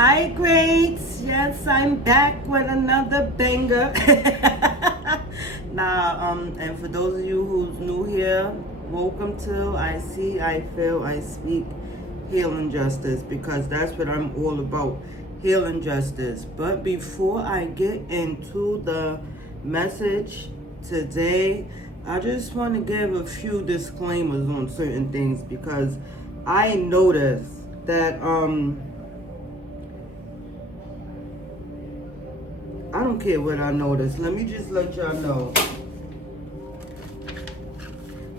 Hi, greats. Yes, I'm back with another banger. And for those of you who's new here, welcome to I See, I Feel, I Speak Healing Justice, because that's what I'm all about, healing justice. But before I get into the message today, I just want to give a few disclaimers on certain things, because I noticed that I don't care what I notice. Let me just let y'all know.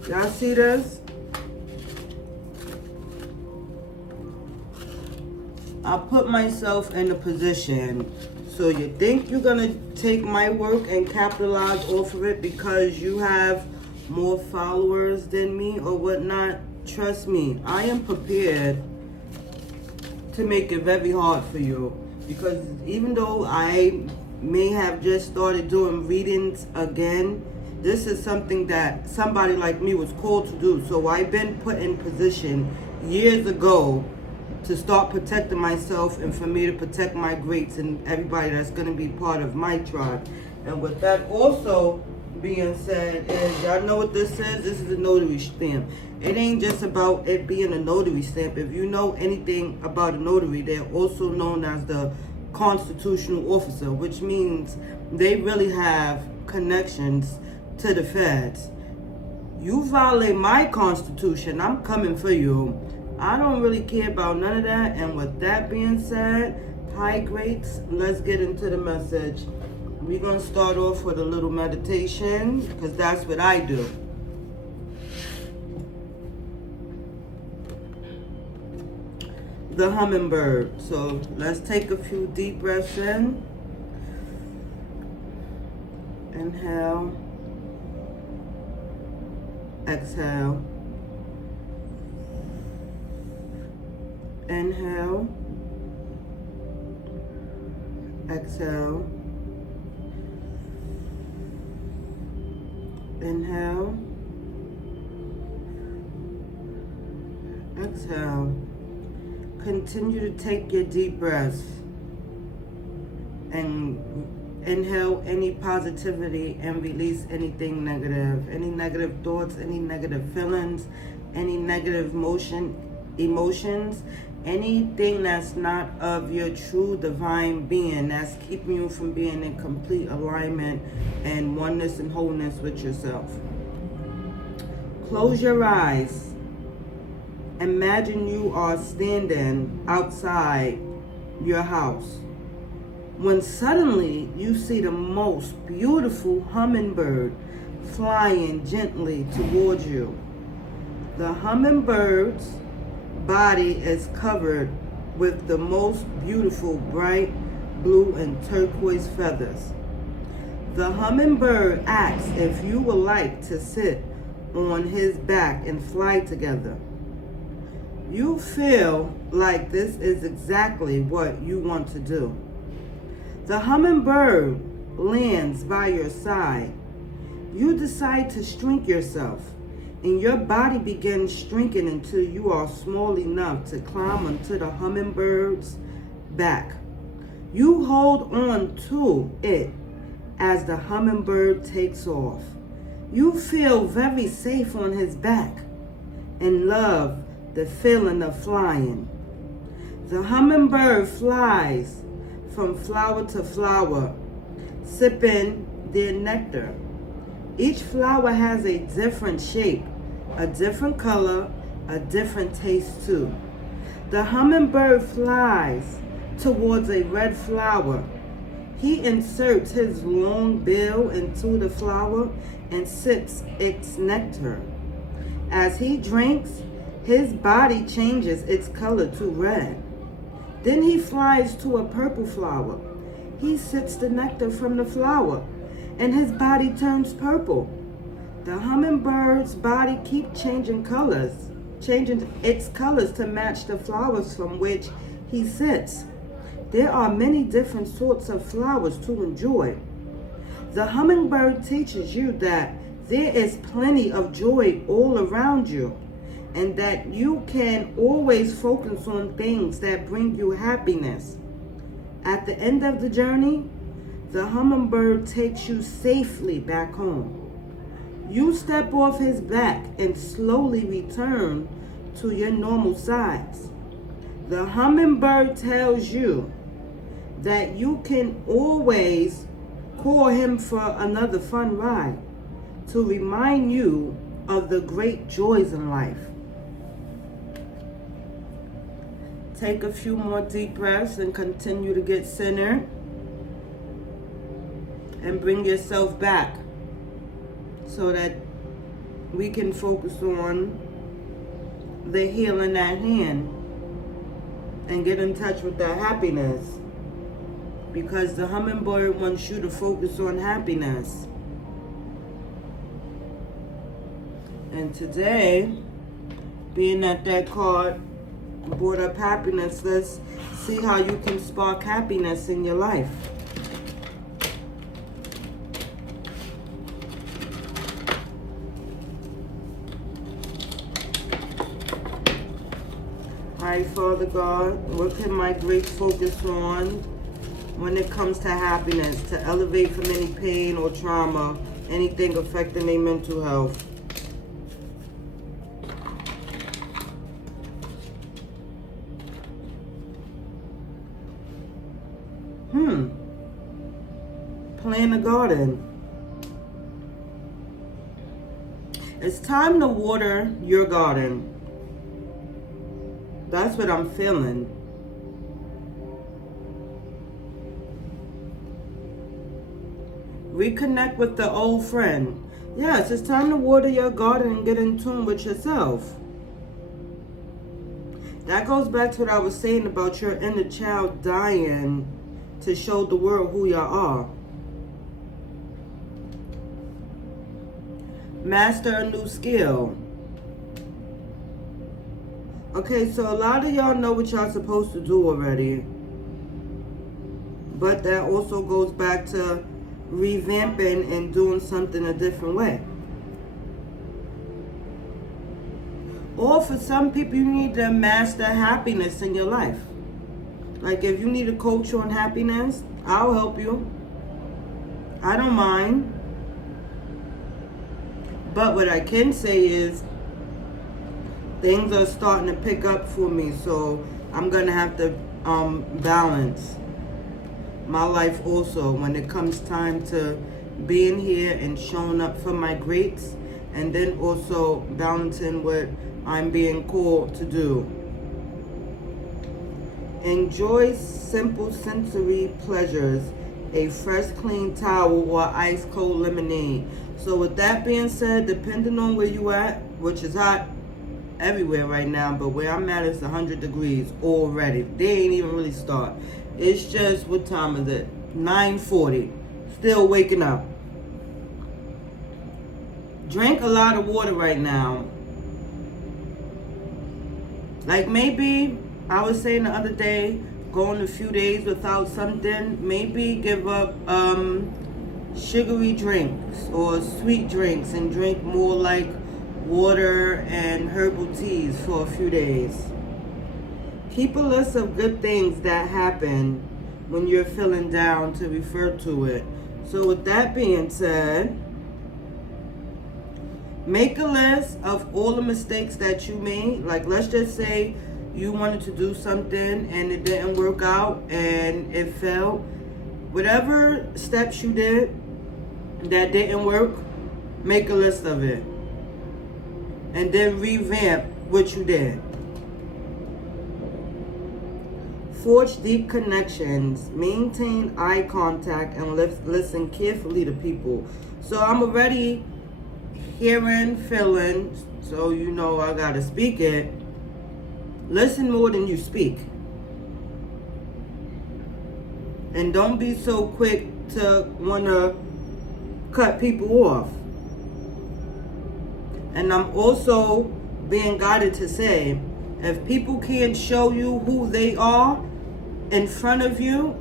Y'all see this? I put myself in a position. So you think you're going to take my work and capitalize off of it because you have more followers than me or whatnot? Trust me, I am prepared to make it very hard for you. Because even though I may have just started doing readings again, this is something that somebody like me was called to do. So I've been put in position years ago to start protecting myself and for me to protect my greats and everybody that's going to be part of my tribe. And with that also being said, is y'all know what this is? This is a notary stamp. It ain't just about it being a notary stamp. If you know anything about a notary, they're also known as the constitutional officer, which means they really have connections to the feds. You violate my constitution, I'm coming for you. I don't really care about none of that. And with that being said, hi greats, let's get into the message. We're going to start off with a little meditation, because that's what I do. The hummingbird. So let's take a few deep breaths in. Inhale. Exhale. Inhale. Exhale. Inhale. Exhale. Continue to take your deep breaths and inhale any positivity and release anything negative. Any negative thoughts, any negative feelings, any negative emotions, anything that's not of your true divine being, that's keeping you from being in complete alignment and oneness and wholeness with yourself. Close your eyes. Imagine you are standing outside your house when suddenly you see the most beautiful hummingbird flying gently towards you. The hummingbird's body is covered with the most beautiful bright blue and turquoise feathers. The hummingbird asks if you would like to sit on his back and fly together. You feel like this is exactly what you want to do. The hummingbird lands by your side. You decide to shrink yourself, and your body begins shrinking until you are small enough to climb onto the hummingbird's back. You hold on to it as the hummingbird takes off. You feel very safe on his back and love the feeling of flying. The hummingbird flies from flower to flower, sipping their nectar. Each flower has a different shape, a different color, a different taste too. The hummingbird flies towards a red flower. He inserts his long bill into the flower and sips its nectar. As he drinks, his body changes its color to red. Then he flies to a purple flower. He sips the nectar from the flower, and his body turns purple. The hummingbird's body keeps changing its colors to match the flowers from which he sits. There are many different sorts of flowers to enjoy. The hummingbird teaches you that there is plenty of joy all around you, and that you can always focus on things that bring you happiness. At the end of the journey, the hummingbird takes you safely back home. You step off his back and slowly return to your normal size. The hummingbird tells you that you can always call him for another fun ride to remind you of the great joys in life. Take a few more deep breaths and continue to get centered and bring yourself back so that we can focus on the healing at hand and get in touch with that happiness, because the hummingbird wants you to focus on happiness. And today, being that card brought up happiness, let's see how you can spark happiness in your life. Alright, Father God, what can my grace focus on when it comes to happiness, to elevate from any pain or trauma, anything affecting their mental health? Plant a garden. It's time to water your garden. That's what I'm feeling. Reconnect with the old friend. Yes, it's time to water your garden and get in tune with yourself. That goes back to what I was saying about your inner child dying to show the world who you are. Master a new skill. Okay, so a lot of y'all know what y'all supposed to do already. But that also goes back to revamping and doing something a different way. Or for some people, you need to master happiness in your life. Like if you need a coach on happiness, I'll help you. I don't mind. But what I can say is things are starting to pick up for me, so I'm going to have to balance my life also when it comes time to being here and showing up for my greats, and then also balancing what I'm being called to do. Enjoy simple sensory pleasures, a fresh clean towel or ice cold lemonade. So with that being said, depending on where you at, which is hot everywhere right now, but where I'm at is 100 degrees already. They ain't even really start. It's just, what time is it? 9:40. Still waking up. Drink a lot of water right now. Like maybe, I was saying the other day, going a few days without something, maybe give up sugary drinks or sweet drinks and drink more like water and herbal teas for a few days. Keep a list of good things that happen when you're feeling down to refer to it. So with that being said, make a list of all the mistakes that you made. Like let's just say you wanted to do something and it didn't work out and it failed. Whatever steps you did that didn't work, make a list of it. And then revamp what you did. Forge deep connections. Maintain eye contact and listen carefully to people. So I'm already hearing, feeling, so you know I gotta speak it. Listen more than you speak. And don't be so quick to wanna cut people off. And I'm also being guided to say, if people can't show you who they are in front of you,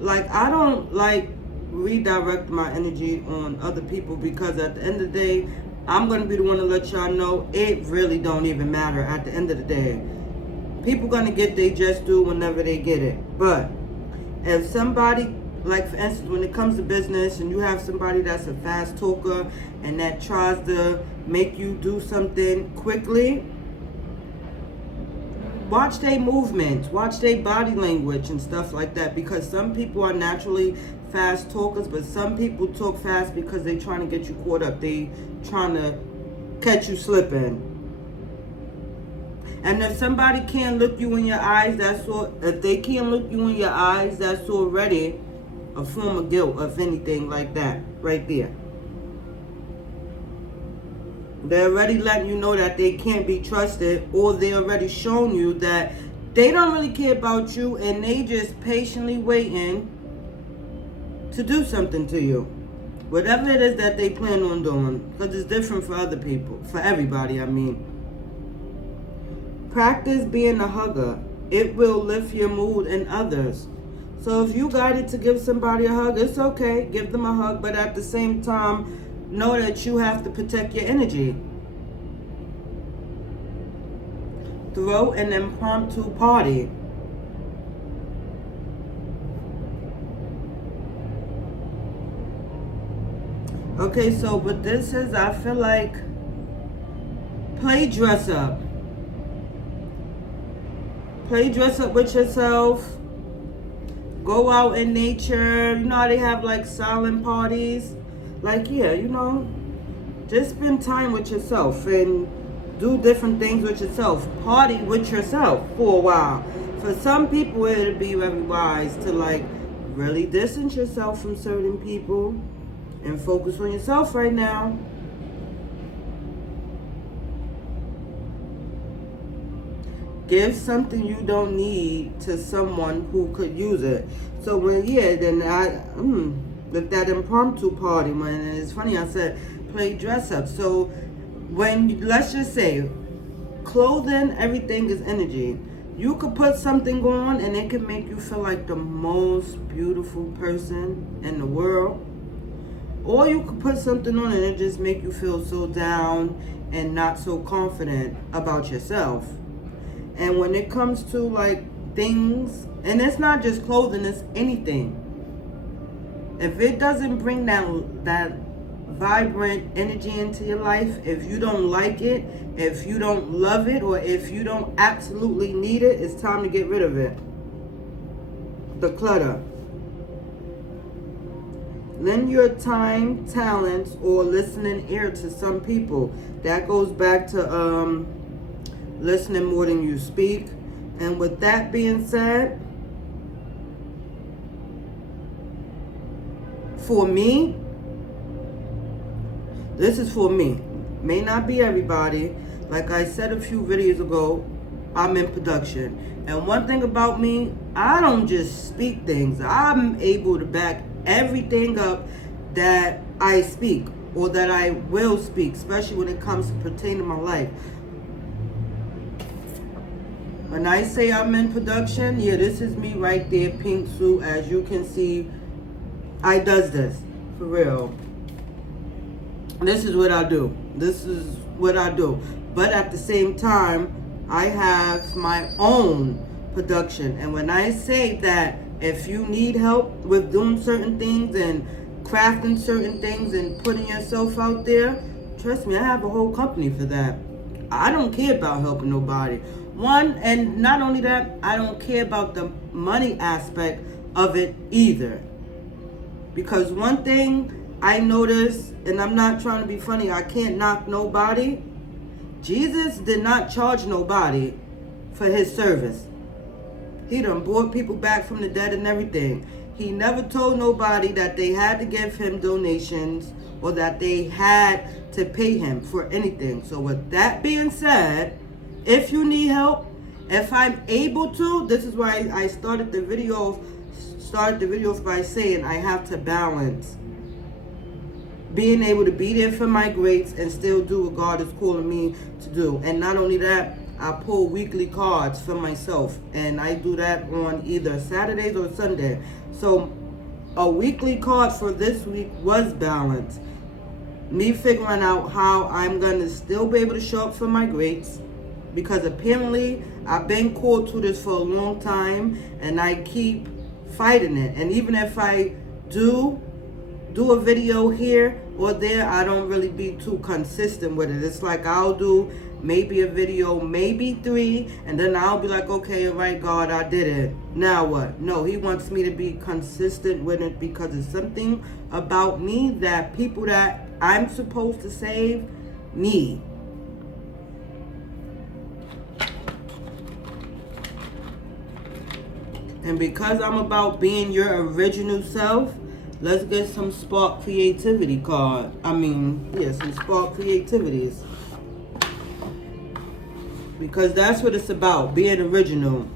like I don't like redirect my energy on other people, because at the end of the day, I'm going to be the one to let y'all know it really don't even matter at the end of the day. People going to get they just do whenever they get it. But If somebody, like for instance, when it comes to business and you have somebody that's a fast talker and that tries to make you do something quickly, watch their movements, watch their body language and stuff like that, because some people are naturally fast talkers, but some people talk fast because they're trying to get you caught up. They trying to catch you slipping. And if somebody can't look you in your eyes, if they can't look you in your eyes, that's already a form of guilt, of anything like that, right there. They're already letting you know that they can't be trusted, or they already shown you that they don't really care about you and they just patiently waiting to do something to you. Whatever it is that they plan on doing, because it's different for other people, for everybody, I mean. Practice being a hugger. It will lift your mood and others. So if you guided to give somebody a hug, it's okay. Give them a hug, but at the same time, know that you have to protect your energy. Throw an impromptu party. Okay, so what this is, I feel like play dress up. Play dress up with yourself. Go out in nature. You know how they have like silent parties? Like, yeah, just spend time with yourself and do different things with yourself. Party with yourself for a while. For some people, it'll be very wise to like really distance yourself from certain people and focus on yourself right now. Give something you don't need to someone who could use it. So with that impromptu party, when it's funny, I said play dress up. So let's just say, clothing, everything is energy. You could put something on and it can make you feel like the most beautiful person in the world. Or you could put something on and it just make you feel so down and not so confident about yourself. And when it comes to like things, and it's not just clothing, it's anything. If it doesn't bring that vibrant energy into your life, if you don't like it, if you don't love it, or if you don't absolutely need it, it's time to get rid of it. The clutter. Lend your time, talents, or listening ear to some people. That goes back to listening more than you speak. And with that being said, for me, this is for me. May not be everybody. Like I said a few videos ago, I'm in production. And one thing about me, I don't just speak things. I'm able to back everything up that I speak or that I will speak, especially when it comes to pertaining to my life. When I say I'm in production, yeah, this is me right there, pink suit. As you can see, I does this, for real. This is what I do. This is what I do. But at the same time, I have my own production. And when I say that if you need help with doing certain things and crafting certain things and putting yourself out there, trust me, I have a whole company for that. I don't care about helping nobody. One, and not only that, I don't care about the money aspect of it either. Because one thing I noticed, and I'm not trying to be funny, I can't knock nobody. Jesus did not charge nobody for his service. He done brought people back from the dead and everything. He never told nobody that they had to give him donations or that they had to pay him for anything. So with that being said, if you need help, if I'm able to, this is why I started the video by saying I have to balance being able to be there for my greats and still do what God is calling me to do. And not only that, I pull weekly cards for myself, and I do that on either Saturdays or Sunday. So a weekly card for this week was balanced. Me figuring out how I'm going to still be able to show up for my greats, because apparently I've been called to this for a long time, and I keep fighting it. And even if I do a video here or there, I don't really be too consistent with it. It's like I'll do maybe a video, maybe 3, and then I'll be like, okay, all right, God, I did it. Now what? No, he wants me to be consistent with it because it's something about me that people that I'm supposed to save need. And because I'm about being your original self, let's get some spark creativity card. Some spark creativities. Because that's what it's about, being original.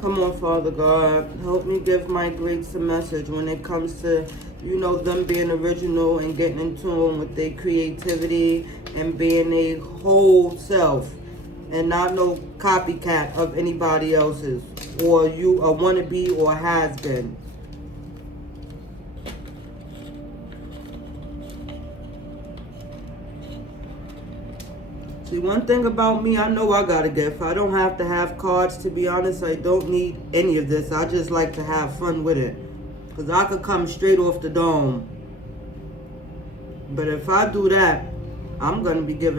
Come on, Father God. Help me give my greats a message when it comes to, them being original and getting in tune with their creativity and being a whole self and not no copycat of anybody else's, or you a wannabe or has been. See, one thing about me, I know I got a gift. I don't have to have cards, to be honest. I don't need any of this. I just like to have fun with it. Because I could come straight off the dome. But if I do that, I'm going to give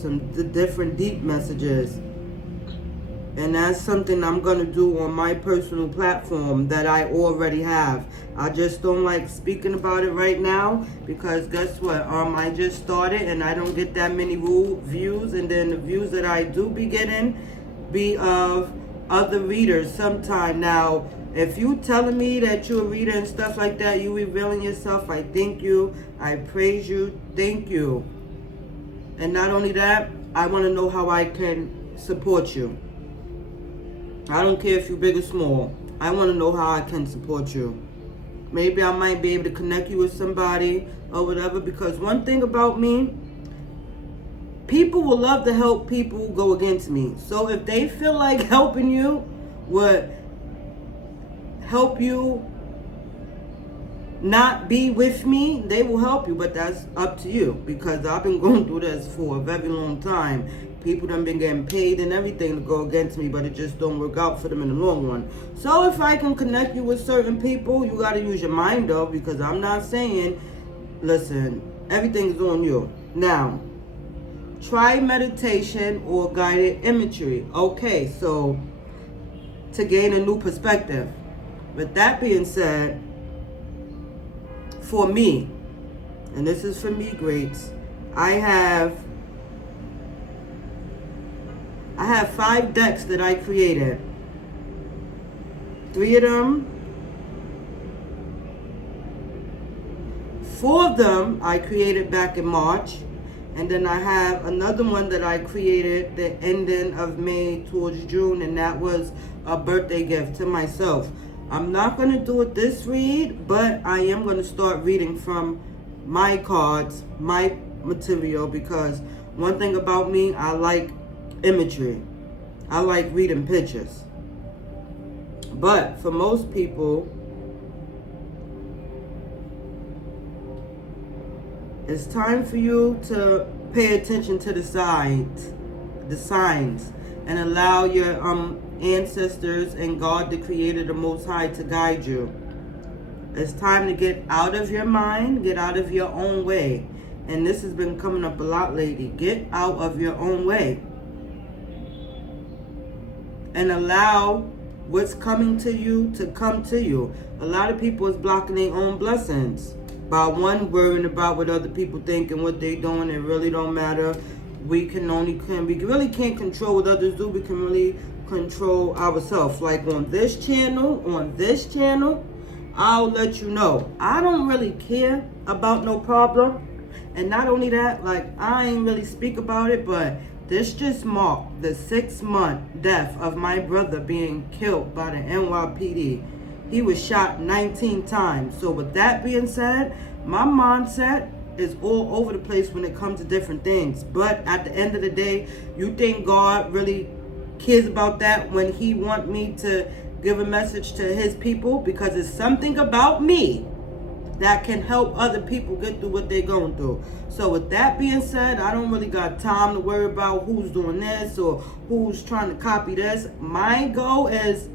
some different deep messages. And that's something I'm going to do on my personal platform that I already have. I just don't like speaking about it right now because guess what? I just started and I don't get that many views. And then the views that I do be getting be of other readers sometime. Now, if you telling me that you're a reader and stuff like that, you revealing yourself, I thank you. I praise you. Thank you. And not only that, I want to know how I can support you. I don't care if you're big or small. I want to know how I can support you. Maybe I might be able to connect you with somebody or whatever. Because one thing about me, people will love to help people who go against me. So if they feel like helping you would help you not be with me, they will help you. But that's up to you. Because I've been going through this for a very long time. People done been getting paid and everything to go against me, but it just don't work out for them in the long run. So if I can connect you with certain people, you got to use your mind though, because I'm not saying, listen, everything's on you. Now, try meditation or guided imagery. Okay, so to gain a new perspective. With that being said, for me, and this is for me, greats, I have 5 decks that I created. 3 of them, 4 of them I created back in March. And then I have another one that I created the ending of May towards June. And that was a birthday gift to myself. I'm not going to do it this read, but I am going to start reading from my cards, my material. Because one thing about me, I like imagery. I like reading pictures. But for most people, it's time for you to pay attention to the signs, and allow your ancestors and God, the Creator, the Most High, to guide you. It's time to get out of your mind, get out of your own way. And this has been coming up a lot lately. Get out of your own way. And allow what's coming to you to come to you. A lot of people is blocking their own blessings by worrying about what other people think and what they doing. It really don't matter. We really can't control what others do. We can really control ourselves. Like on this channel, I'll let you know. I don't really care about no problem. And not only that, like I ain't really speak about it, but this just marked the 6-month death of my brother being killed by the NYPD. He was shot 19 times. So with that being said, my mindset is all over the place when it comes to different things. But at the end of the day, you think God really cares about that when he want me to give a message to his people? Because it's something about me that can help other people get through what they're going through. So with that being said, I don't really got time to worry about who's doing this or who's trying to copy this. My goal is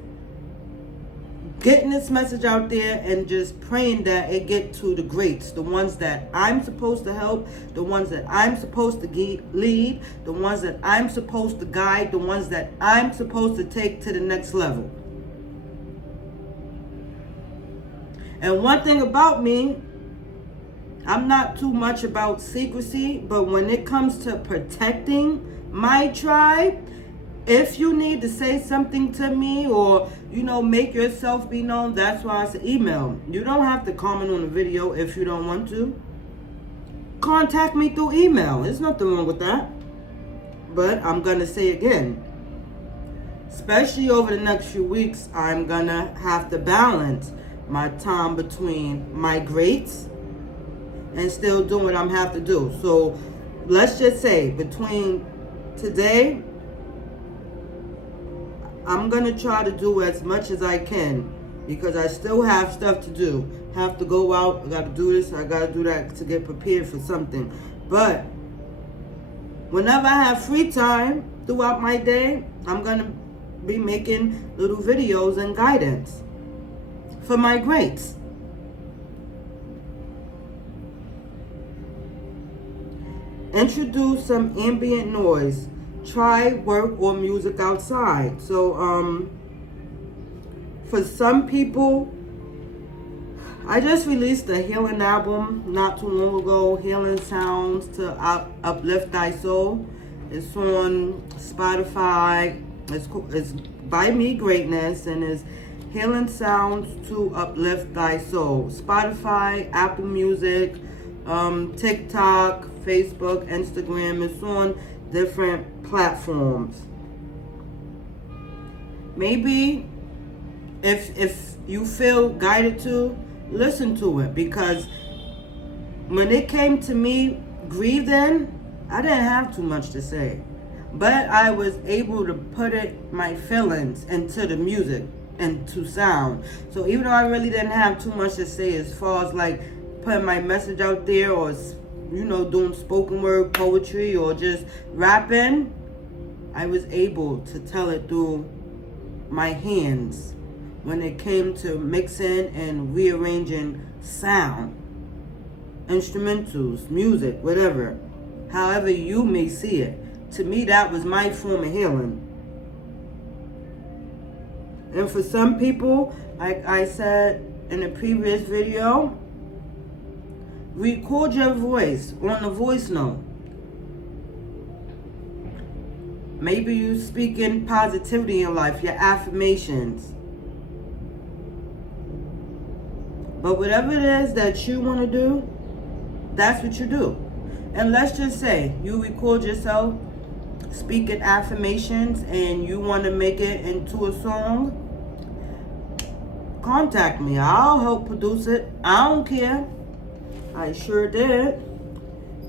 getting this message out there and just praying that it get to the greats, the ones that I'm supposed to help, the ones that I'm supposed to lead, the ones that I'm supposed to guide, the ones that I'm supposed to take to the next level. And one thing about me, I'm not too much about secrecy, but when it comes to protecting my tribe, if you need to say something to me or, make yourself be known, that's why it's an email. You don't have to comment on the video if you don't want to. Contact me through email. There's nothing wrong with that. But I'm going to say again, especially over the next few weeks, I'm going to have to balance my time between my greats and still doing what I'm have to do. So let's just say between today, I'm going to try to do as much as I can because I still have stuff to do. Have to go out, I got to do this, I got to do that to get prepared for something. But whenever I have free time throughout my day, I'm going to be making little videos and guidance for my greats. Introduce some ambient noise. Try work or music outside. So for some people, I just released a healing album not too long ago, Healing Sounds to Uplift Thy Soul. It's on Spotify. It's by me, Greatness, and it's Healing Sounds to Uplift Thy Soul. Spotify, Apple Music, TikTok, Facebook, Instagram. It's on different platforms. Maybe if you feel guided to, listen to it, because when it came to me grieving, I didn't have too much to say, but I was able to put my feelings into the music and to sound. So even though I really didn't have too much to say as far as like putting my message out there or doing spoken word poetry or just rapping, I was able to tell it through my hands when it came to mixing and rearranging sound, instrumentals, music, whatever, however you may see it. To me, that was my form of healing. And for some people, like I said in the previous video, record your voice on the voice note. Maybe you speaking positivity in life, your affirmations. But whatever it is that you want to do, that's what you do. And let's just say you record yourself speaking affirmations and you want to make it into a song. Contact me. I'll help produce it. I don't care. I sure did.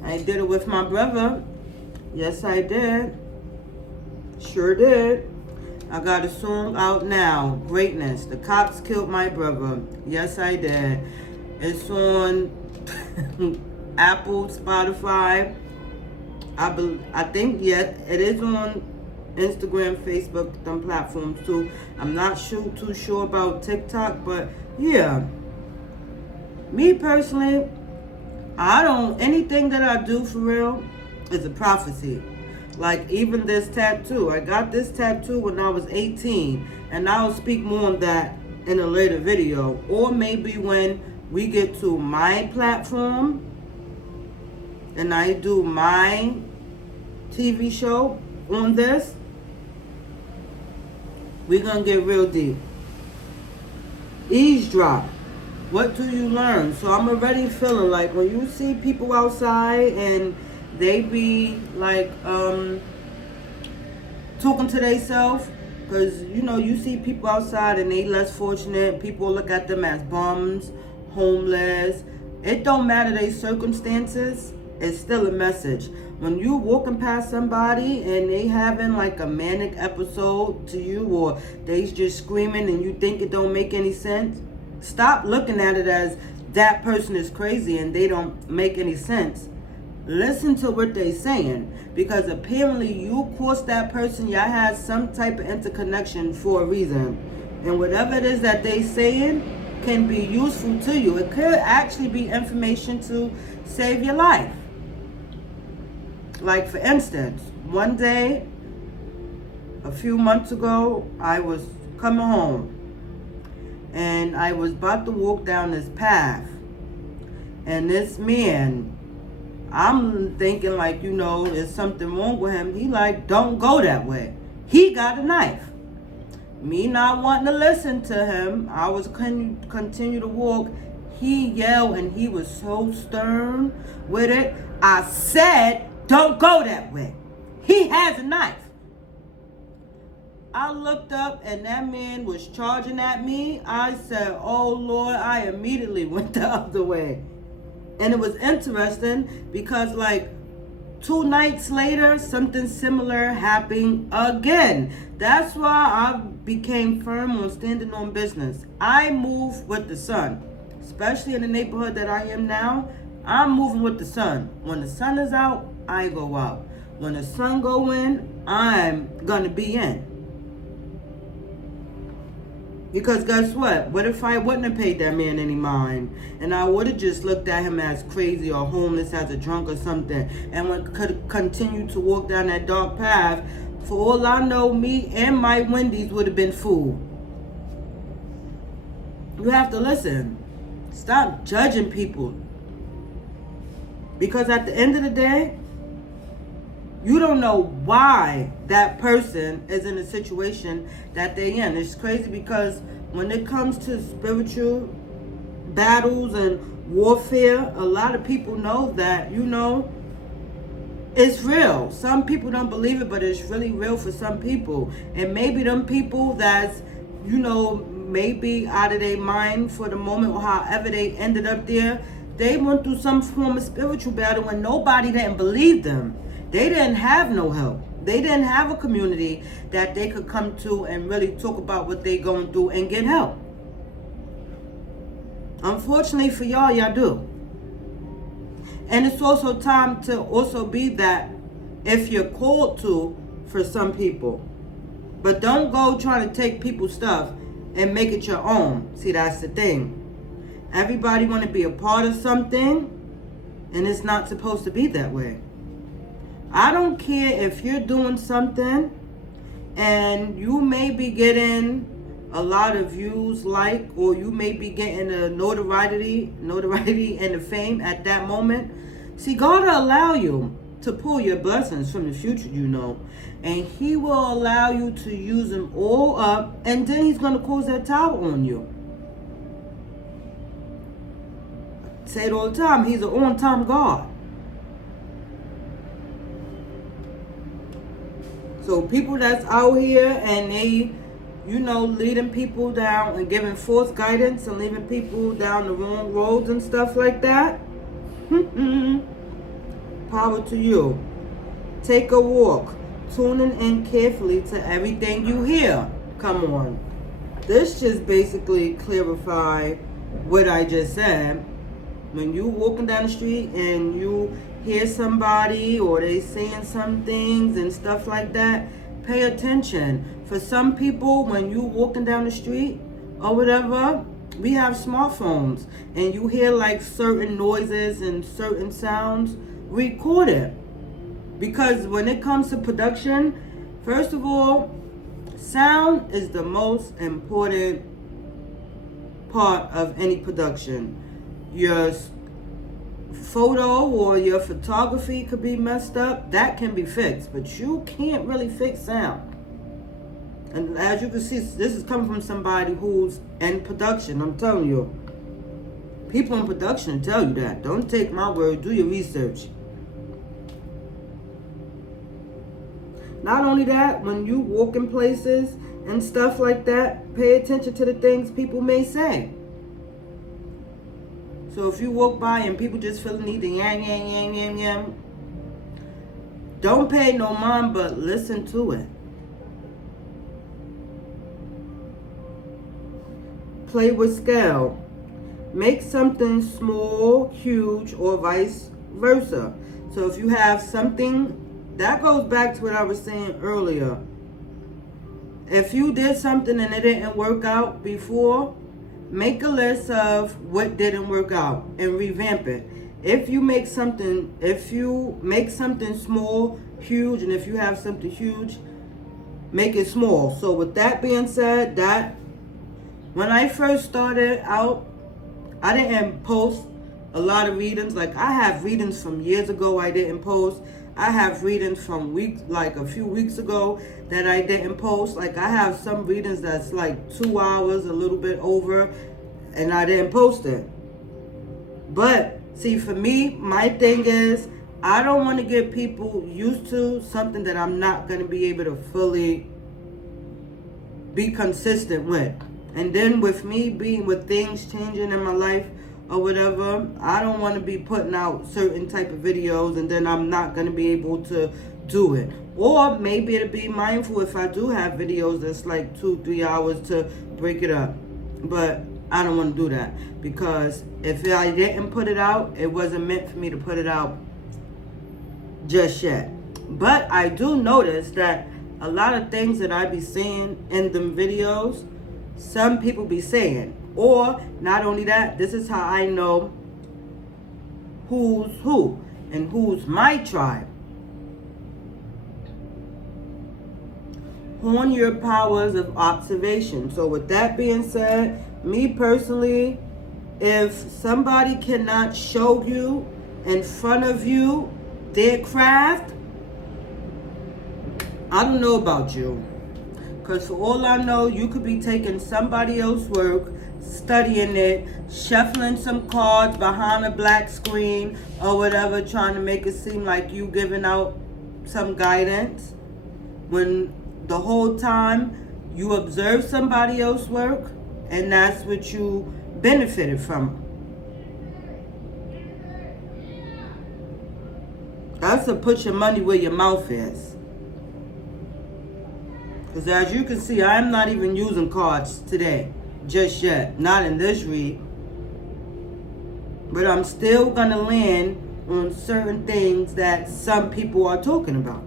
I did it with my brother. Yes, I did. Sure did. I got a song out now, Greatness. The Cops Killed My Brother. Yes, I did. It's on Apple, Spotify. I think, yes, it is on Instagram, Facebook, them platforms too. I'm not too sure about TikTok, but yeah. Me personally, anything that I do for real is a prophecy. Like even this tattoo. I got this tattoo when I was 18, and I'll speak more on that in a later video. Or maybe when we get to my platform and I do my TV show on this, we're gonna get real deep. Eavesdrop. What do you learn? So I'm already feeling like when you see people outside and they be like talking to themselves, because you see people outside and they less fortunate. People look at them as bums, homeless. It don't matter their circumstances. It's still a message. When you walking past somebody and they having like a manic episode to you, or they just screaming and you think it don't make any sense, stop looking at it as that person is crazy and they don't make any sense, listen to what they're saying, because apparently you caused that person, y'all had some type of interconnection for a reason. And whatever it is that they saying can be useful to you. It could actually be information to save your life. Like, for instance, one day, a few months ago, I was coming home and I was about to walk down this path, and this man, I'm thinking like, is something wrong with him. He like, don't go that way. He got a knife. Me not wanting to listen to him, I was continue to walk. He yelled and he was so stern with it. I said, don't go that way. He has a knife. I looked up and that man was charging at me. I said, oh Lord, I immediately went the other way. And it was interesting because like 2 nights later, something similar happened again. That's why I became firm on standing on business. I move with the sun, especially in the neighborhood that I am now. I'm moving with the sun. When the sun is out, I go out. When the sun go in, I'm gonna be in. Because guess what? What if I wouldn't have paid that man any mind? And I would have just looked at him as crazy or homeless, as a drunk or something. And could continue to walk down that dark path. For all I know, me and my Wendy's would have been fooled. You have to listen. Stop judging people. Because at the end of the day, you don't know why that person is in the situation that they're in. It's crazy because when it comes to spiritual battles and warfare, a lot of people know that, it's real. Some people don't believe it, but it's really real for some people. And maybe them people that's, maybe out of their mind for the moment, or however they ended up there, they went through some form of spiritual battle and nobody didn't believe them. They didn't have no help. They didn't have a community that they could come to and really talk about what they're going through and get help. Unfortunately for y'all do. And it's also time to also be that if you're called to for some people. But don't go trying to take people's stuff and make it your own. See, that's the thing. Everybody want to be a part of something, and it's not supposed to be that way. I don't care if you're doing something and you may be getting a lot of views, or you may be getting a notoriety and the fame at that moment. See, God will allow you to pull your blessings from the future, and He will allow you to use them all up, and then He's going to close that tower on you. I say it all the time, He's an on-time God. So people that's out here and they, leading people down and giving false guidance and leading people down the wrong roads and stuff like that, power to you. Take a walk, tuning in carefully to everything you hear. Come on. This just basically clarify what I just said. When you walking down the street and you hear somebody or they saying some things and stuff like that, pay attention. For some people, when you walking down the street or whatever, we have smartphones and you hear like certain noises and certain sounds, record it. Because when it comes to production, first of all, sound is the most important part of any production. Your photo or your photography could be messed up. That can be fixed, but you can't really fix sound. And as you can see, this is coming from somebody who's in production. I'm telling you, people in production tell you that. Don't take my word, do your research. Not only that, when you walk in places and stuff like that, pay attention to the things people may say. So if you walk by and people just feel the need to yam, don't pay no mind, but listen to it. Play with scale. make something small, huge, or vice versa. So if you have something, that goes back to what I was saying earlier. If you did something and it didn't work out before, make a list of what didn't work out and revamp it. If you make something small, huge, and if you have something huge, make it small. So with that being said, that when I first started out, I didn't post a lot of readings. Like, I have readings from years ago I didn't post. I have readings from a few weeks ago that I didn't post. Like, I have some readings that's like 2 hours, a little bit over, and I didn't post it. But see, for me, my thing is, I don't want to get people used to something that I'm not going to be able to fully be consistent with. And then with me being with things changing in my life or whatever, I don't want to be putting out certain type of videos and then I'm not going to be able to do it. Or maybe it'll be mindful if I do have videos that's like 2-3 hours to break it up. But I don't want to do that, because if I didn't put it out, it wasn't meant for me to put it out just yet. But I do notice that a lot of things that I be saying in them videos, some people be saying. Or not only that, this is how I know who's who and who's my tribe. Hone your powers of observation. So with that being said, me personally, if somebody cannot show you in front of you their craft, I don't know about you. Because for all I know, you could be taking somebody else's work, studying it, shuffling some cards behind a black screen or whatever, trying to make it seem like you giving out some guidance, when the whole time you observe somebody else's work and that's what you benefited from. That's to put your money where your mouth is. Because as you can see, I'm not even using cards today, just yet. Not in this read. But I'm still going to land on certain things that some people are talking about.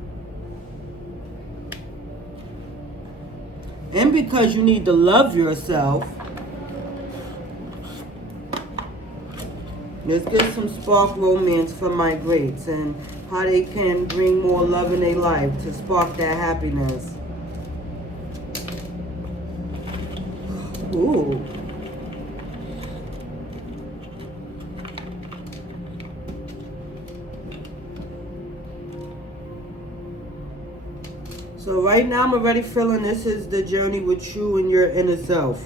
And because you need to love yourself, let's get some spark romance from my greats and how they can bring more love in their life to spark that happiness. Ooh. So right now I'm already feeling this is the journey with you and your inner self.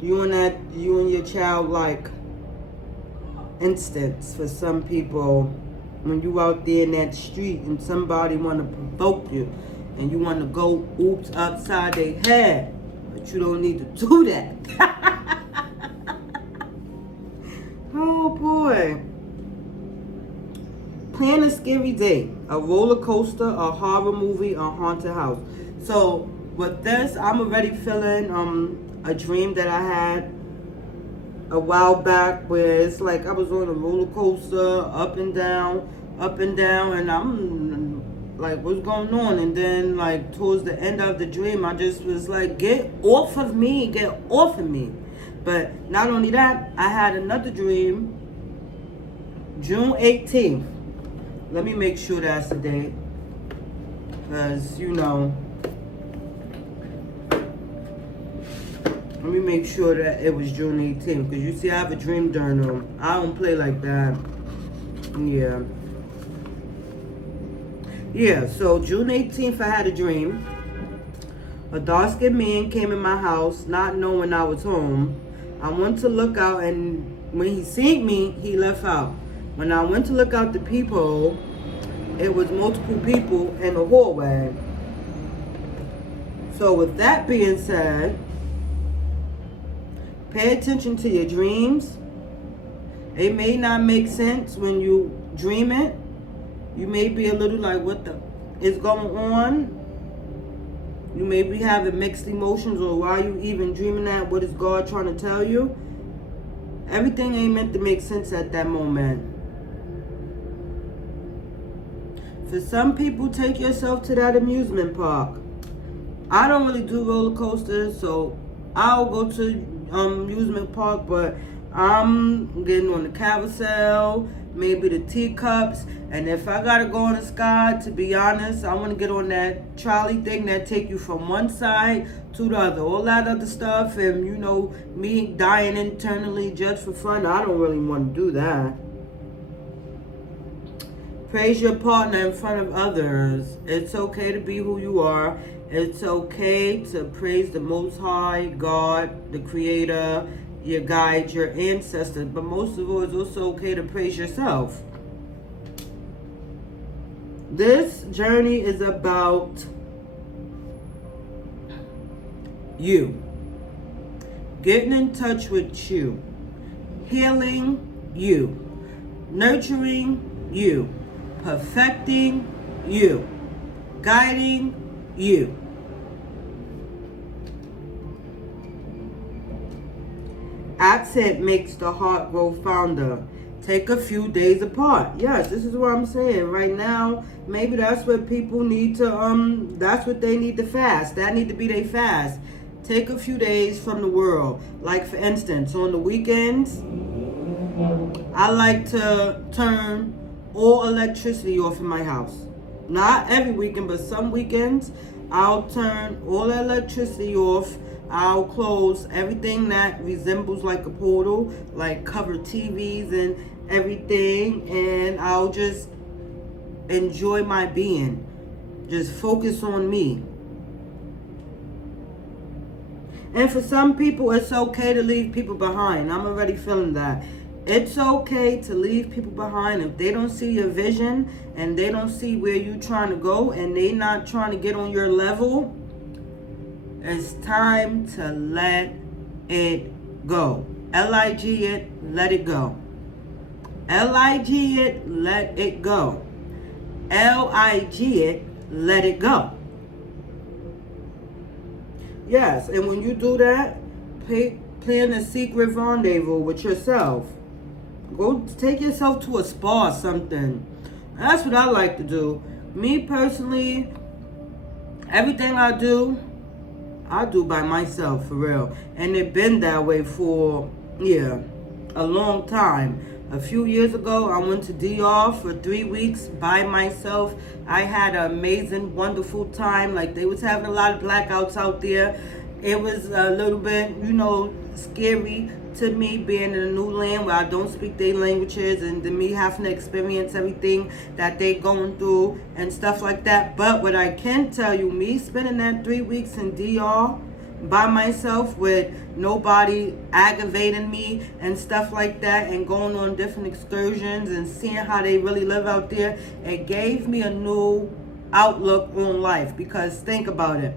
You and your childlike instance. For some people, when you out there in that street and somebody want to provoke you and you want to go oops upside their head, but you don't need to do that. Oh boy. Plan a scary day, a roller coaster, a horror movie, a haunted house. So with this, I'm already feeling a dream that I had a while back where it's like I was on a roller coaster, up and down, and I'm like, what's going on? And then like towards the end of the dream, I just was like, get off of me. But not only that, I had another dream, June 18th. Let me make sure that's the date, because, let me make sure that it was June 18th, because you see I have a dream journal. I don't play like that. Yeah, so June 18th I had a dream. A dark-skinned man came in my house, not knowing I was home. I went to look out, and when he seen me, he left out. When I went to look out the peephole, it was multiple people in the hallway. So with that being said, pay attention to your dreams. It may not make sense when you dream it. You may be a little like, what the is going on? You may be having mixed emotions, or why you even dreaming that? What is God trying to tell you? Everything ain't meant to make sense at that moment. For some people, take yourself to that amusement park. I don't really do roller coasters, so I'll go to amusement park, but I'm getting on the carousel, maybe the teacups, and if I gotta go on the sky, to be honest, I want to get on that trolley thing that take you from one side to the other. All that other stuff, and you know, me dying internally just for fun, I don't really want to do that. Praise your partner in front of others. It's okay to be who you are. It's okay to praise the Most High, God, the Creator, your guides, your ancestors. But most of all, it's also okay to praise yourself. This journey is about you. Getting in touch with you. Healing you. Nurturing you. Perfecting you. Guiding you. Absent makes the heart grow fonder. Take a few days apart. Yes, this is what I'm saying. Right now, maybe that's what people need to, that's what they need to fast. That need to be their fast. Take a few days from the world. Like, for instance, on the weekends, I like to turn all electricity off in my house. Not every weekend, but some weekends, I'll turn all the electricity off. I'll close everything that resembles like a portal, like cover TVs and everything, and I'll just enjoy my being. Just focus on me. And for some people, it's okay to leave people behind. I'm already feeling that. It's okay to leave people behind if they don't see your vision and they don't see where you're trying to go and they not trying to get on your level. It's time to let it go. L-I-G it, let it go. L-I-G it, let it go. L-I-G it, let it go. Yes, and when you do that, plan a secret rendezvous with yourself. Go take yourself to a spa or something. That's what I like to do. Me personally, everything I do by myself, for real. And it been that way for, a long time. A few years ago, I went to DR for 3 weeks by myself. I had an amazing, wonderful time. Like, they was having a lot of blackouts out there. It was a little bit, scary to me being in a new land where I don't speak their languages and then me having to experience everything that they going through and stuff like that. But what I can tell you, me spending that 3 weeks in DR by myself with nobody aggravating me and stuff like that and going on different excursions and seeing how they really live out there, it gave me a new outlook on life. Because think about it.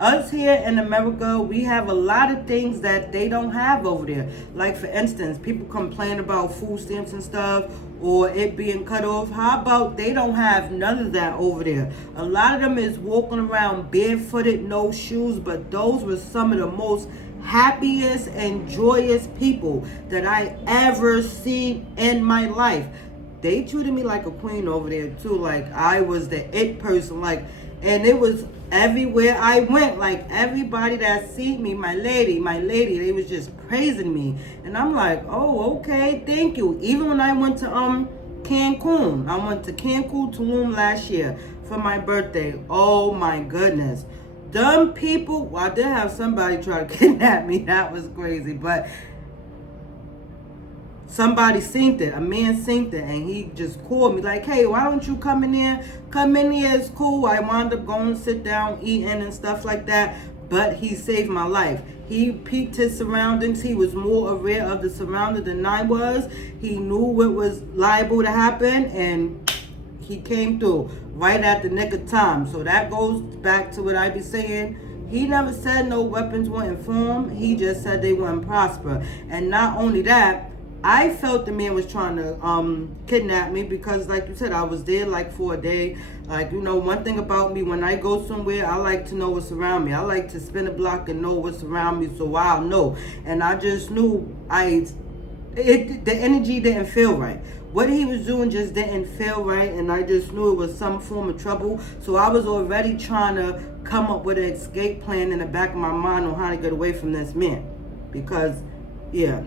Us here in America, we have a lot of things that they don't have over there. Like, for instance, people complain about food stamps and stuff or it being cut off. How about they don't have none of that over there? A lot of them is walking around barefooted, no shoes, but those were some of the most happiest and joyous people that I ever seen in my life. They treated me like a queen over there too. Like, I was the it person. Like, and it was everywhere I went. Like, everybody that seen me, my lady, they was just praising me. And I'm like, oh, okay, thank you. Even when I went to Cancun. I went to Cancun, Tulum last year for my birthday. Oh my goodness. Dumb people. Well, I did have somebody try to kidnap me. That was crazy. But somebody seen it. A man seen it, and he just called me like, hey, why don't you come in here? Come in here, it's cool. I wound up going, sit down, eating and stuff like that. But he saved my life. He peeked his surroundings. He was more aware of the surroundings than I was. He knew what was liable to happen, and he came through right at the nick of time. So that goes back to what I be saying. He never said no weapons wouldn't form. He just said they wouldn't prosper. And not only that, I felt the man was trying to kidnap me because, like you said, I was there like for a day. Like, one thing about me, when I go somewhere, I like to know what's around me. I like to spin a block and know what's around me so I'll know. And I just knew The energy didn't feel right. What he was doing just didn't feel right, and I just knew it was some form of trouble. So I was already trying to come up with an escape plan in the back of my mind on how to get away from this man. Because, yeah.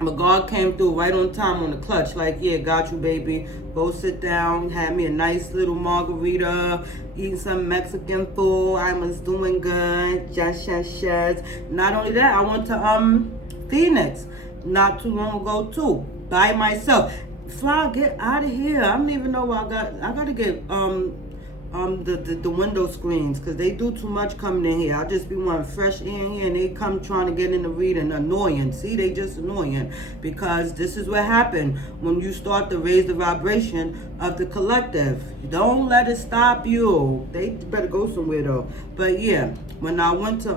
But God came through right on time on the clutch. Like, yeah, got you, baby. Go sit down. Had me a nice little margarita. Eating some Mexican food. I was doing good. Yes. Not only that, I went to Phoenix not too long ago too, by myself. Fly, get out of here. I don't even know what I gotta get the window screens, because they do too much coming in here. I just be wanting fresh air in here, and they come trying to get in the reading. Annoying. See, they just annoying, because this is what happened when you start to raise the vibration of the collective. Don't let it stop you. They better go somewhere though. But yeah, when I went to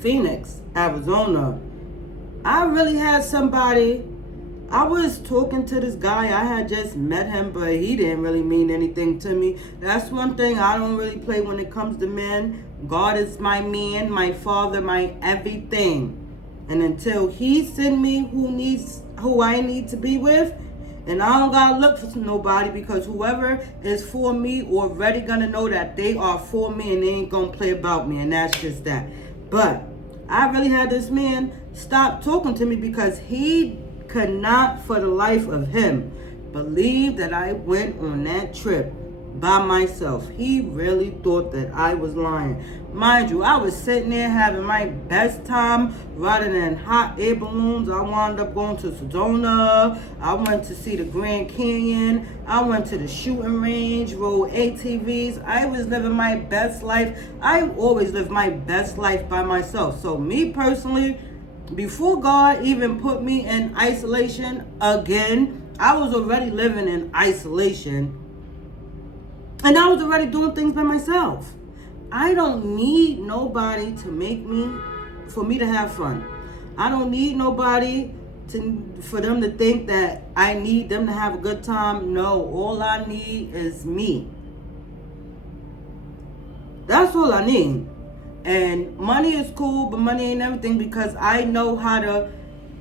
Phoenix, Arizona, I really had somebody. I was talking to this guy. I had just met him, but he didn't really mean anything to me. That's one thing I don't really play when it comes to men. God is my man, my father, my everything. And until he send me who I need to be with, and I don't gotta look for nobody, because whoever is for me already gonna know that they are for me, and they ain't gonna play about me, and that's just that. But I really had this man stop talking to me, because he could not for the life of him believe that I went on that trip by myself. He really thought that I was lying. Mind you, I was sitting there having my best time riding in hot air balloons. I wound up going to Sedona. I went to see the Grand Canyon. I went to the shooting range, rode ATVs. I was living my best life. I always live my best life by myself. So me personally, before God even put me in isolation again, I was already living in isolation. And I was already doing things by myself. I don't need nobody to for me to have fun. I don't need nobody for them to think that I need them to have a good time. No, all I need is me. That's all I need. And money is cool, but money ain't everything, because I know how to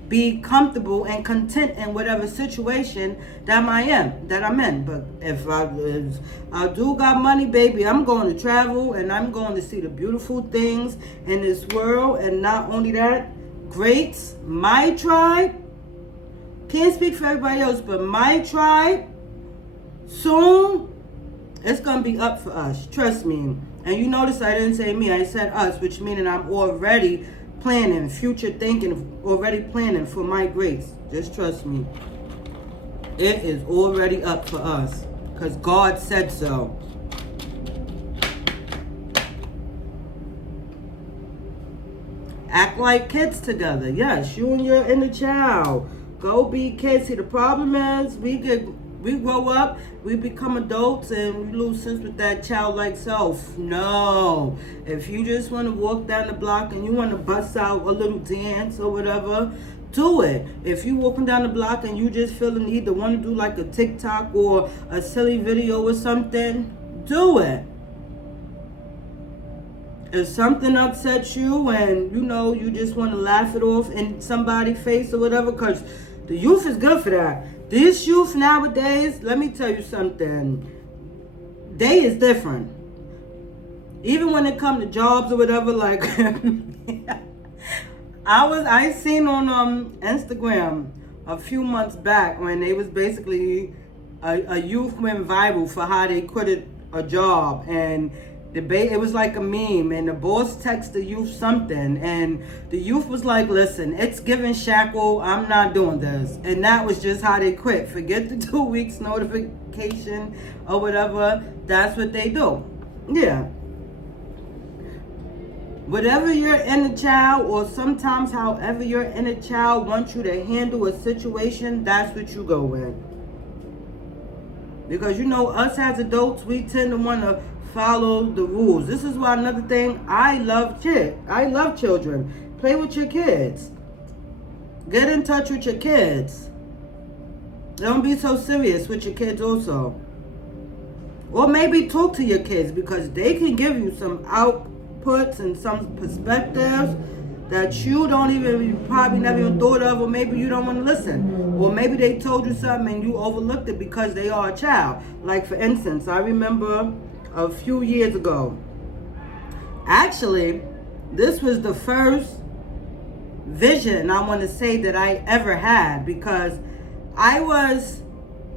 be comfortable and content in whatever situation that I'm in. But if I do got money, baby, I'm going to travel, and I'm going to see the beautiful things in this world. And not only that, greats, my tribe, can't speak for everybody else, but my tribe, soon, it's going to be up for us. Trust me. And you notice I didn't say me, I said us, which meaning I'm already planning, future thinking, already planning for my grace. Just trust me. It is already up for us, because God said so. Act like kids together. Yes, you and your inner child. Go be kids. See, the problem is we grow up, we become adults, and we lose sense with that childlike self. No. If you just want to walk down the block and you want to bust out a little dance or whatever, do it. If you walking down the block and you just feel the need to want to do like a TikTok or a silly video or something, do it. If something upsets you and you just want to laugh it off in somebody's face or whatever, because the youth is good for that. This youth nowadays, let me tell you something. They is different. Even when it comes to jobs or whatever, like I seen on Instagram a few months back when they was basically a youth went viral for how they quit a job, and it was like a meme, and the boss texted the youth something, and the youth was like, listen, it's giving shackle, I'm not doing this. And that was just how they quit. Forget the 2 weeks notification or whatever. That's what they do. Yeah. Whatever your inner child, or sometimes however your inner child wants you to handle a situation, that's what you go with. Because us as adults, we tend to want to follow the rules. This is why another thing, I love children. Play with your kids. Get in touch with your kids. Don't be so serious with your kids also. Or maybe talk to your kids, because they can give you some outputs and some perspectives that you don't even, you probably never even thought of, or maybe you don't want to listen. Or maybe they told you something and you overlooked it because they are a child. Like for instance, I remember a few years ago, actually, this was the first vision I want to say that I ever had, because I was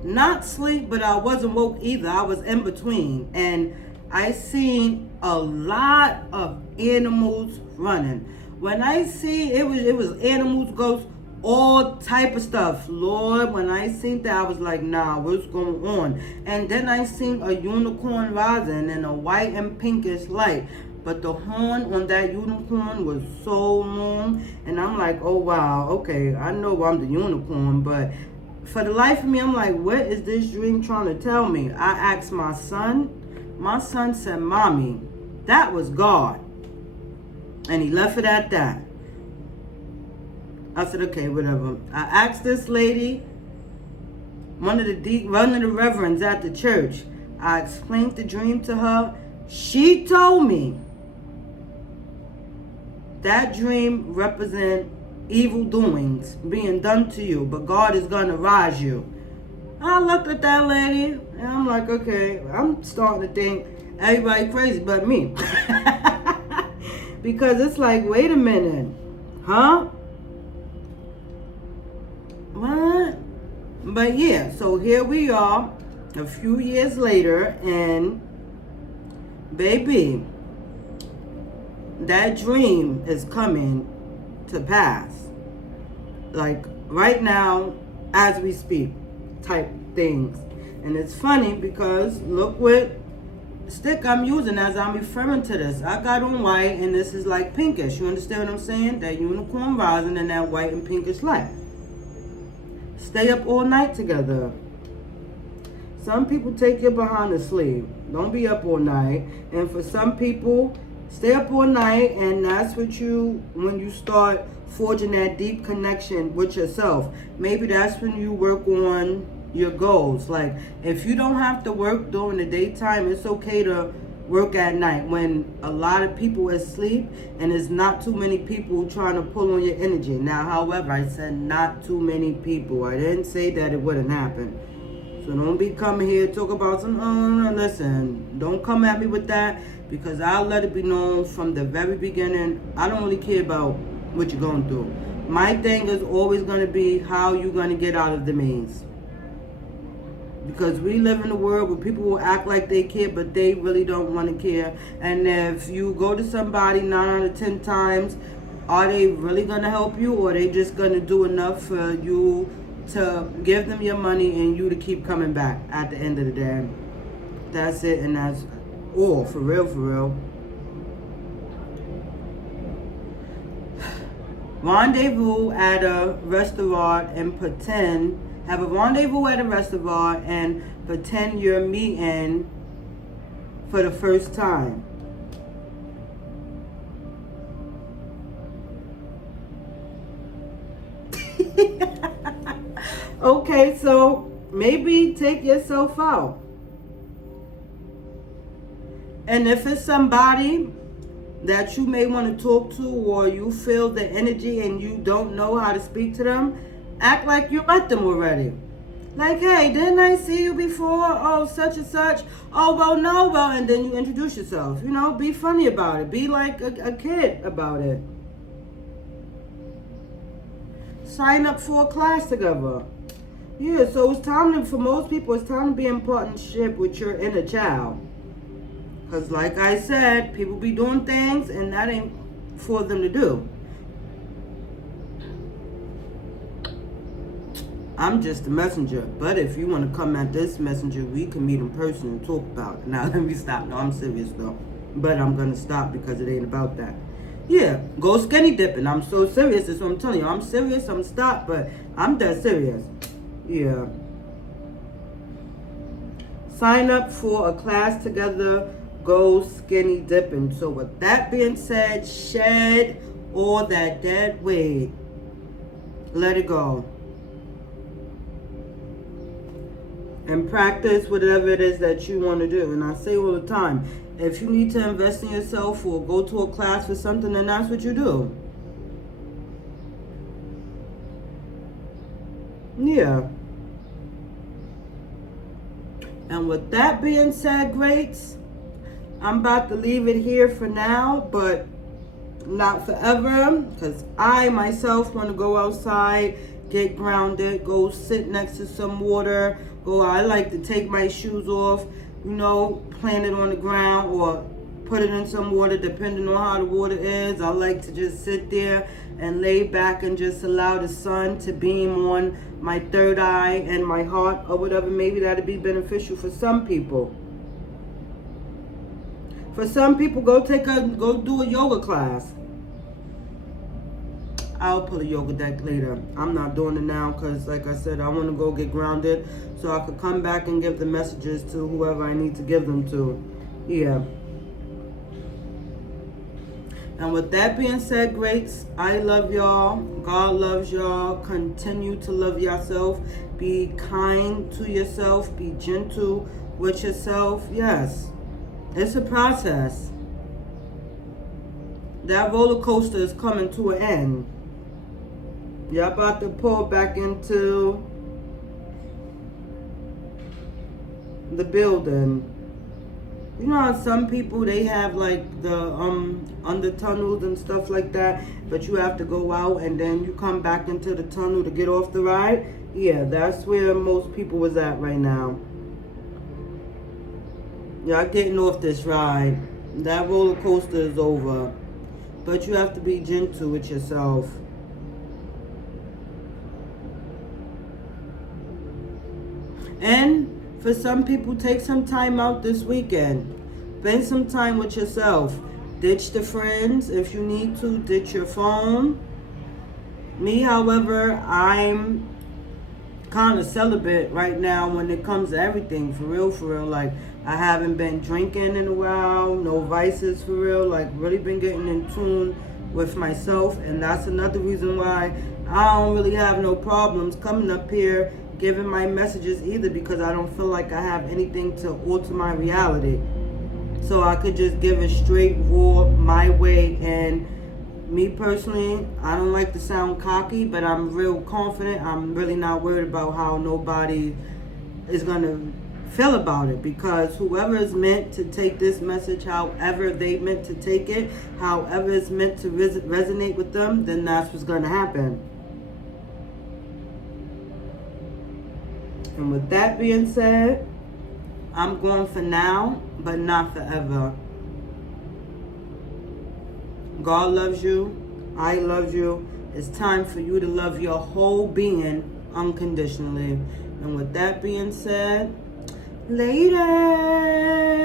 not asleep, but I wasn't woke either. I was in between, and I seen a lot of animals running. When I see it was animals, ghosts, all type of stuff. Lord, when I seen that, I was like, nah, what's going on? And then I seen a unicorn rising in a white and pinkish light. But the horn on that unicorn was so long. And I'm like, oh, wow, okay, I know I'm the unicorn. But for the life of me, I'm like, what is this dream trying to tell me? I asked my son. My son said, Mommy, that was God. And he left it at that. I said, okay, whatever. I asked this lady, one of the reverends at the church. I explained the dream to her. She told me that dream represents evil doings being done to you, but God is going to rise you. I looked at that lady, and I'm like, okay, I'm starting to think everybody crazy but me. Because it's like, wait a minute, huh? What? But yeah, so here we are a few years later, and baby, that dream is coming to pass. Like right now, as we speak, type things. And it's funny because look what stick I'm using as I'm referring to this. I got on white, and this is like pinkish. You understand what I'm saying? That unicorn rising in that white and pinkish light. Stay up all night together. Some people take you behind the sleep. Don't be up all night. And for some people, stay up all night, and that's what when you start forging that deep connection with yourself. Maybe that's when you work on your goals. Like, if you don't have to work during the daytime, it's okay to work at night when a lot of people are asleep and there's not too many people trying to pull on your energy. Now, however, I said not too many people. I didn't say that it wouldn't happen. So don't be coming here talk about some, listen, don't come at me with that, because I'll let it be known from the very beginning. I don't really care about what you're going through. My thing is always going to be how you're going to get out of the maze. Because we live in a world where people will act like they care, but they really don't want to care. And if you go to somebody 9 out of 10 times, are they really going to help you, or are they just going to do enough for you to give them your money and you to keep coming back at the end of the day? That's it, and that's all. For real, for real. Rendezvous at a restaurant and pretend. Have a rendezvous at a restaurant and pretend you're meeting for the first time. Okay, so maybe take yourself out. And if it's somebody that you may want to talk to, or you feel the energy and you don't know how to speak to them, act like you met them already. Like, hey, didn't I see you before? Oh, such and such. Oh, well, no, well, and then you introduce yourself. You know, be funny about it. Be like a kid about it. Sign up for a class together. Yeah, so it's time for most people, it's time to be in partnership with your inner child. Because like I said, people be doing things and that ain't for them to do. I'm just a messenger. But if you want to come at this messenger, we can meet in person and talk about it. Now, let me stop. No, I'm serious though. But I'm going to stop because it ain't about that. Yeah, go skinny dipping. I'm so serious. That's what I'm telling you. I'm serious. I'm stopped, but I'm dead serious. Yeah. Sign up for a class together. Go skinny dipping. So with that being said, shed all that dead weight. Let it go. And practice whatever it is that you want to do. And I say all the time, if you need to invest in yourself or go to a class for something, then that's what you do. Yeah. And with that being said, greats, I'm about to leave it here for now, but not forever, because I myself want to go outside, get grounded, go sit next to some water, I like to take my shoes off, plant it on the ground or put it in some water depending on how the water is. I like to just sit there and lay back and just allow the sun to beam on my third eye and my heart or whatever. Maybe that'd be beneficial for some people. For some people, go do a yoga class. I'll pull a yoga deck later. I'm not doing it now because, like I said, I want to go get grounded so I could come back and give the messages to whoever I need to give them to. Yeah. And with that being said, greats, I love y'all. God loves y'all. Continue to love yourself. Be kind to yourself. Be gentle with yourself. Yes. It's a process. That roller coaster is coming to an end. You're about to pull back into the building. You know how some people, they have like the under tunnels and stuff like that, but you have to go out and then you come back into the tunnel to get off the ride? Yeah, that's where most people was at right now. Y'all getting off this ride. That roller coaster is over. But you have to be gentle with yourself. And for some people, take some time out this weekend. Spend some time with yourself. Ditch the friends if you need to. Ditch your phone. Me, however, I'm kind of celibate right now when it comes to everything. For real. Like, I haven't been drinking in a while. No vices, for real. Like, really been getting in tune with myself. And that's another reason why I don't really have no problems coming up here giving my messages either, because I don't feel like I have anything to alter my reality. So I could just give it straight, raw, my way. And me personally, I don't like to sound cocky, but I'm real confident. I'm really not worried about how nobody is going to feel about it, because whoever is meant to take this message, however they meant to take it, however it's meant to resonate with them, then that's what's going to happen. And with that being said, I'm going for now, but not forever. God loves you. I love you. It's time for you to love your whole being unconditionally. And with that being said, later.